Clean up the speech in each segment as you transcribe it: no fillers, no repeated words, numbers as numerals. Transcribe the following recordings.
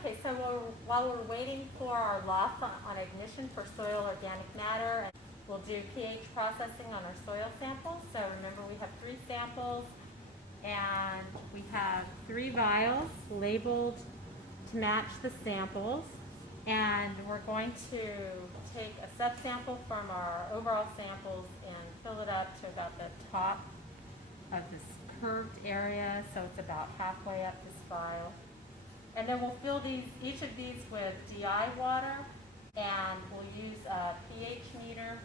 Okay, so while we're waiting for our loss on ignition for soil organic matter, we'll do pH processing on our soil samples. So remember, we have 3 samples, and we have 3 vials labeled to match the samples. And we're going to take a subsample from our overall samples and fill it up to about the top of this curved area, so it's about halfway up this vial. And then we'll fill each of these with DI water, and we'll use a pH meter,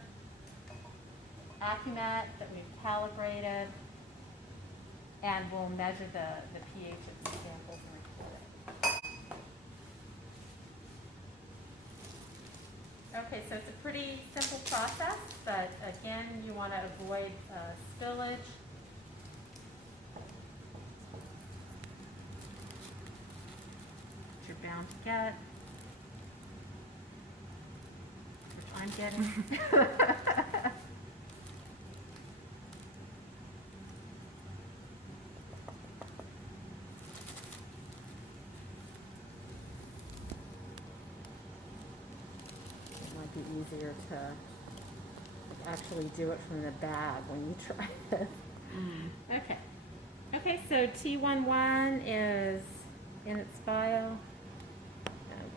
Accumet that we've calibrated, and we'll measure the pH of these samples and record it. Okay, so it's a pretty simple process, but again, you want to avoid spillage. You're bound to get, which I'm getting. It might be easier to actually do it from the bag when you try this. Okay. Okay, so T11 is in its vial.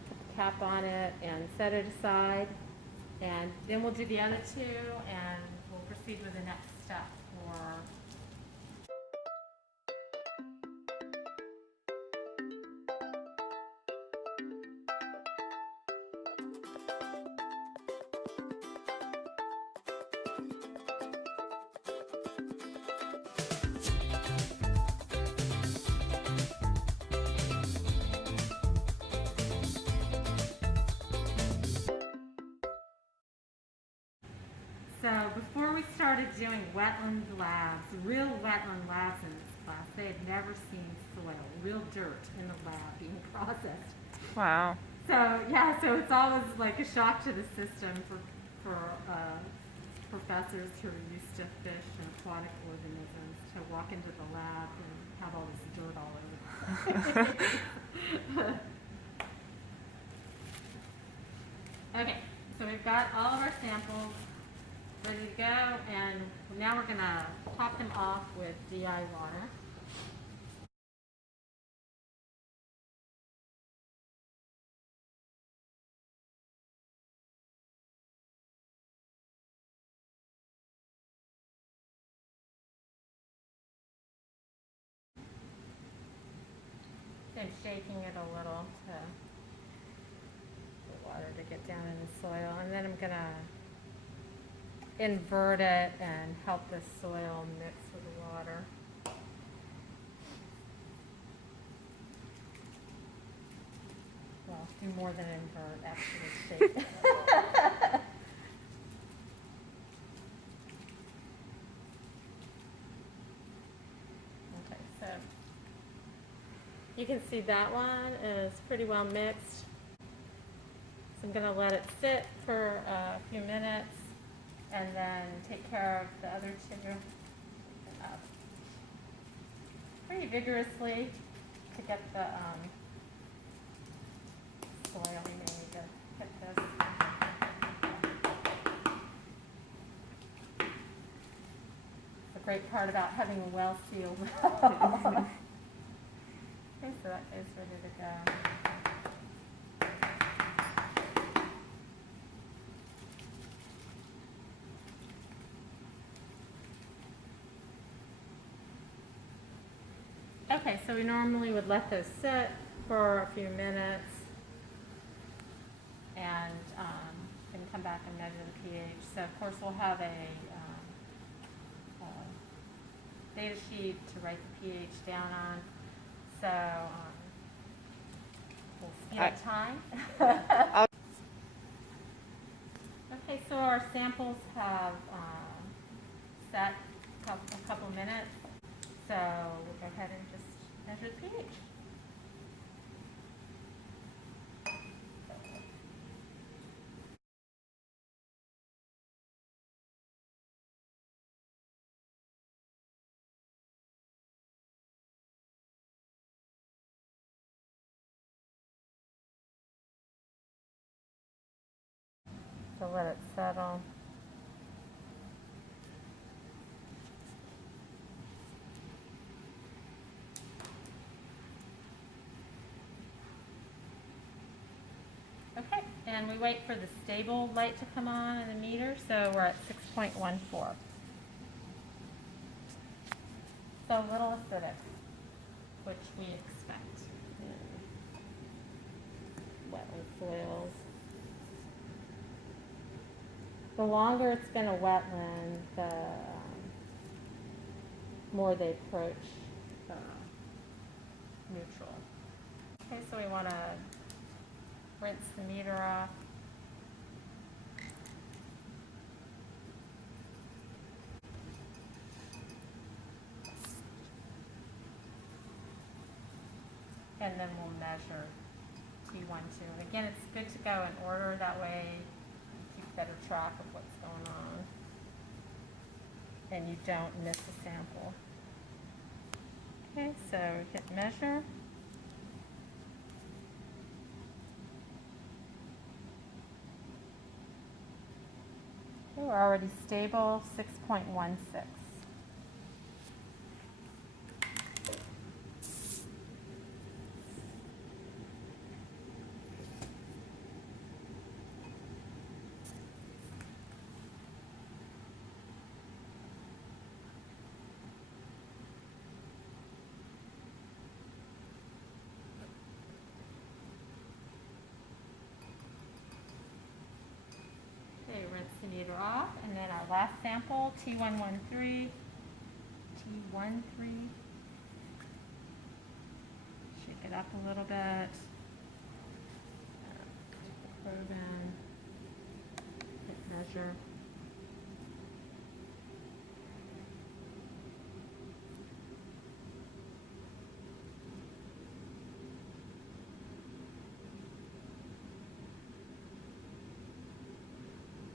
Put the cap on it and set it aside. And then we'll do the other 2, and we'll proceed with the next step for So before we started doing wetland labs, real wetland labs in this class, they had never seen soil, real dirt in the lab being processed. Wow. So yeah, so it's always like a shock to the system for professors who are used to fish and aquatic organisms to walk into the lab and have all this dirt all over the place. Okay, so we've got all of our samples ready to go, and now we're going to top them off with DI water. And shaking it a little to the water to get down in the soil, and then I'm going to invert it and help the soil mix with the water. Well, do more than invert, actually shake. Okay, so you can see that one is pretty well mixed. So I'm going to let it sit for a few minutes and then take care of the other 2 pretty vigorously to get the soil. You may need to put this. The great part about having a well-sealed well. Okay, so that is ready to go. Okay, so we normally would let those sit for a few minutes and then come back and measure the pH. So of course we'll have a data sheet to write the pH down on. So we'll speed up time. Okay, so our samples have set a couple minutes. So we'll go ahead and just measure the pH. to let it settle. Okay, and we wait for the stable light to come on in the meter, so we're at 6.14. So a little acidic, which we expect in wetland soils. The longer it's been a wetland, the more they approach neutral. Okay, so we want to rinse the meter off. And then we'll measure T12. Again, it's good to go in order, that way you keep better track of what's going on and you don't miss a sample. Okay, so hit measure. Okay, we're already stable, 6.16. Okay, rinse the meter off, and then our last sample, T113. Shake it up a little bit. Put the probe in. Hit measure.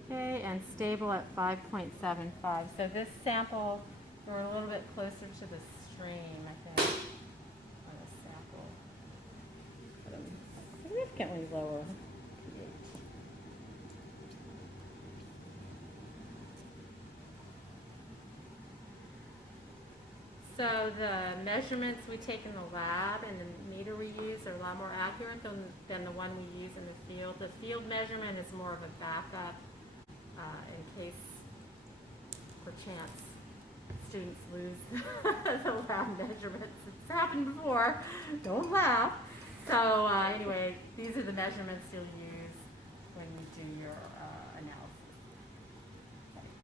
Okay, and stable at 5.75. So this sample, we're a little bit closer to the stream, I think, on this sample. But significantly lower pH. So the measurements we take in the lab and the meter we use are a lot more accurate than the one we use in the field. The field measurement is more of a backup in case, perchance, students lose the lab measurements. It's happened before. Don't laugh. So anyway, these are the measurements you'll use when you do your